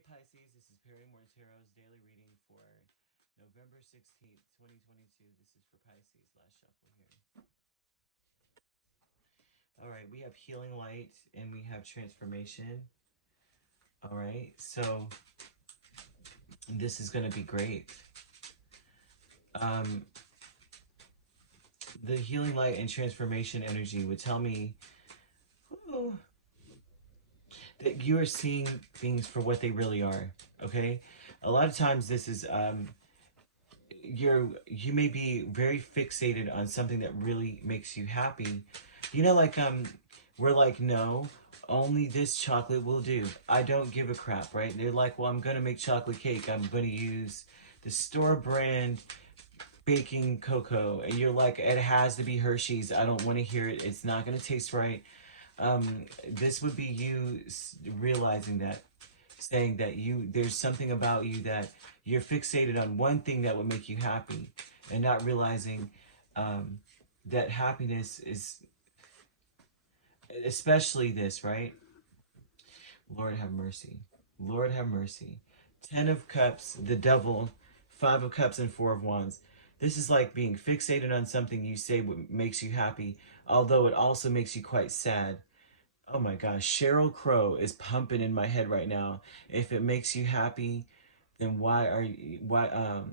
Hey Pisces, this is Perrymore Tarot's daily reading for November 16th, 2022. This is for Pisces, last shuffle here. Alright, we have healing light and we have transformation. Alright, so this is going to be great. The healing light and transformation energy would tell me that you are seeing things for what they really are, okay? A lot of times this is, you may be very fixated on something that really makes you happy. You know, like, we're like, no, only this chocolate will do. I don't give a crap, right? And they're like, well, I'm going to make chocolate cake. I'm going to use the store brand baking cocoa. And you're like, it has to be Hershey's. I don't want to hear it. It's not going to taste right. This would be you realizing that, saying that there's something about you that you're fixated on one thing that would make you happy and not realizing that happiness is, especially this, right? Lord have mercy. Lord have mercy. 10 of Cups, the Devil, 5 of Cups, and 4 of Wands. This is like being fixated on something you say makes you happy, although it also makes you quite sad. Oh my gosh, Sheryl Crow is pumping in my head right now. If it makes you happy, then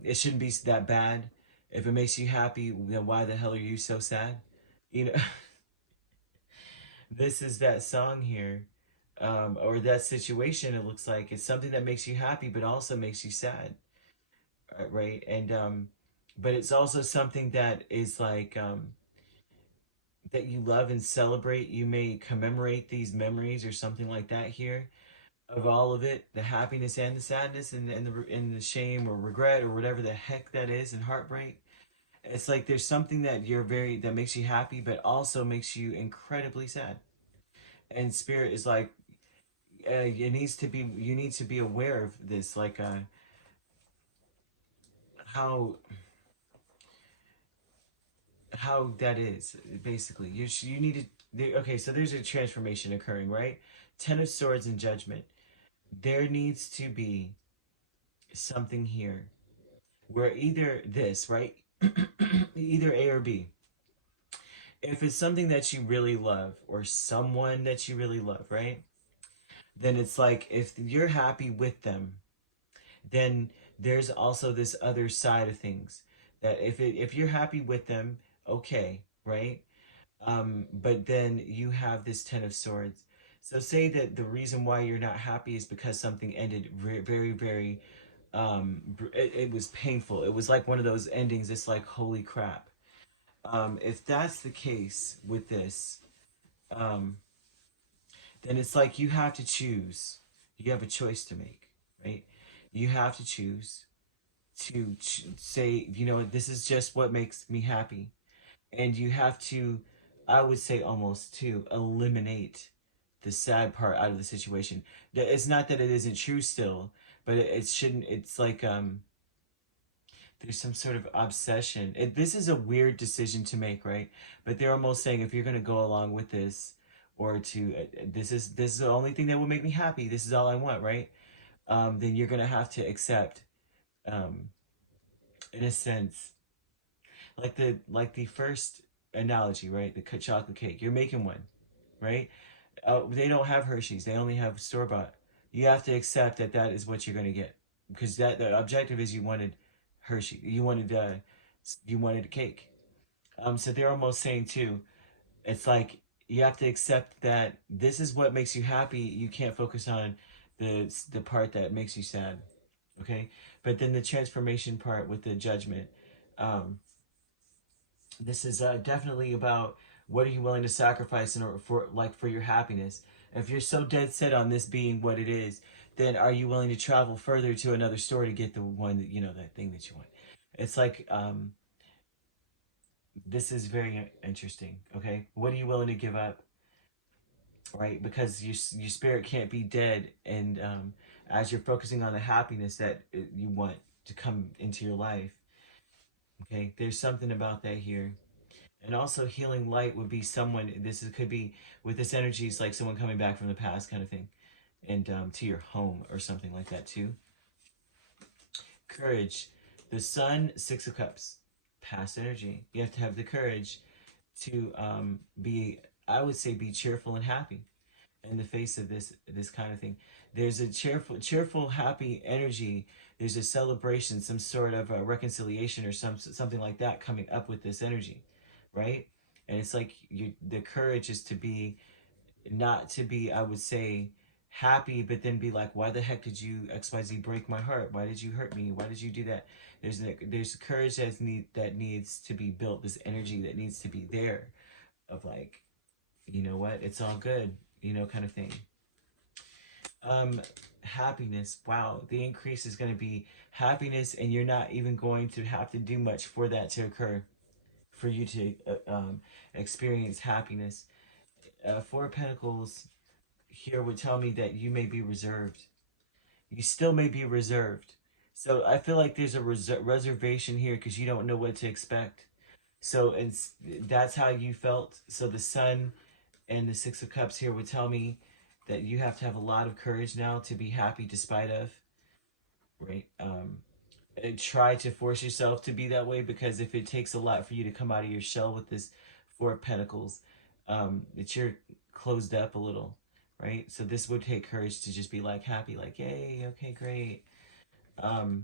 it shouldn't be that bad. If it makes you happy, then why the hell are you so sad? You know, this is that song here, or that situation. It looks like it's something that makes you happy, but also makes you sad, right? And but it's also something that is like, that you love and celebrate. You may commemorate these memories or something like that here, of all of it, the happiness and the sadness and the shame or regret or whatever the heck that is, and heartbreak. It's like there's something that that makes you happy, but also makes you incredibly sad. And Spirit is like, you need to be aware of this, like, how that is, basically. You need to, okay, so there's a transformation occurring, right? 10 of Swords and Judgment. There needs to be something here where either this, right? Either A or B. If it's something that you really love or someone that you really love, right? Then it's like, if you're happy with them, then there's also this other side of things, that if you're happy with them, okay, right? But then you have this 10 of Swords. So say that the reason why you're not happy is because something ended very, very, it was painful. It was like one of those endings. It's like, holy crap. If that's the case with this, then it's like you have to choose. You have a choice to make, right? You have to choose to say, you know, this is just what makes me happy. And you have to, I would say, almost to eliminate the sad part out of the situation. It's not that it isn't true still, but it shouldn't. It's like, there's some sort of obsession. This is a weird decision to make, right? But they're almost saying, if you're going to go along with this, or to, this is the only thing that will make me happy, this is all I want, right? Then you're going to have to accept, um, in a sense, like the first analogy, right? The chocolate cake. You're making one, right? They don't have Hershey's. They only have store-bought. You have to accept that that is what you're going to get, because that the objective is you wanted Hershey. You wanted a cake. So they're almost saying too, it's like you have to accept that this is what makes you happy. You can't focus on the part that makes you sad. Okay? But then the transformation part with the Judgment, this is definitely about, what are you willing to sacrifice in order for your happiness. If you're so dead set on this being what it is, then are you willing to travel further to another store to get the one that, you know, that thing that you want? It's like, this is very interesting. Okay, what are you willing to give up, right? Because your spirit can't be dead, and as you're focusing on the happiness that you want to come into your life, okay, there's something about that here. And also, healing light would be someone, could be, with this energy, it's like someone coming back from the past kind of thing. and to your home or something like that too. Courage. The Sun, Six of Cups. Past energy. You have to have the courage to be, I would say, be cheerful and happy in the face of this kind of thing. There's a cheerful, happy energy. There's a celebration, some sort of a reconciliation or something like that coming up with this energy, right? And it's like the courage is to be, not to be, I would say, happy, but then be like, why the heck did you XYZ break my heart? Why did you hurt me? Why did you do that? There's courage that needs to be built. This energy that needs to be there, of like, you know what, it's all good, kind of thing. Happiness. Wow, the increase is going to be happiness, and you're not even going to have to do much for that to occur, for you to experience happiness. Four of Pentacles here would tell me that you may be reserved. You still may be reserved. So I feel like there's a reservation here because you don't know what to expect. So that's how you felt. So the Sun and the Six of Cups here would tell me that you have to have a lot of courage now to be happy despite of, right? And try to force yourself to be that way, because if it takes a lot for you to come out of your shell with this Four of Pentacles, that you're closed up a little, right? So this would take courage to just be like happy, like, yay, okay, great. And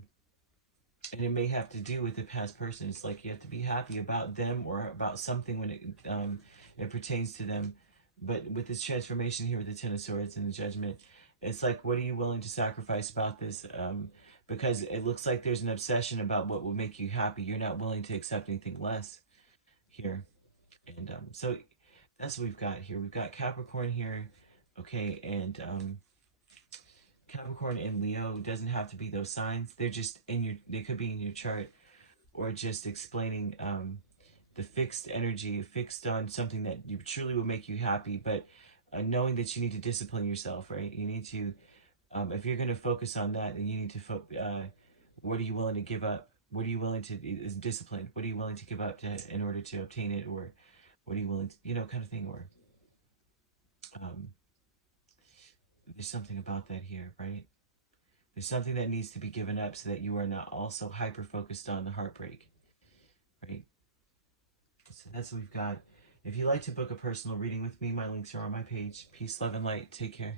it may have to do with the past person. It's like you have to be happy about them or about something when it pertains to them. But with this transformation here with the Ten of Swords and the Judgment, it's like, what are you willing to sacrifice about this? Because it looks like there's an obsession about what will make you happy. You're not willing to accept anything less here. And so that's what we've got here. We've got Capricorn here, okay, and Capricorn and Leo doesn't have to be those signs. They're just in your, they could be in your chart, or just explaining the fixed energy, fixed on something that you truly will make you happy, but knowing that you need to discipline yourself, right? You need to, if you're going to focus on that, then you need to, what are you willing to give up? What are you willing to, is discipline? What are you willing to give up in order to obtain it? Or what are you willing to, kind of thing, or um, there's something about that here, right? There's something that needs to be given up so that you are not also hyper focused on the heartbreak, right? So that's what we've got. If you'd like to book a personal reading with me, my links are on my page. Peace, love, and light. Take care.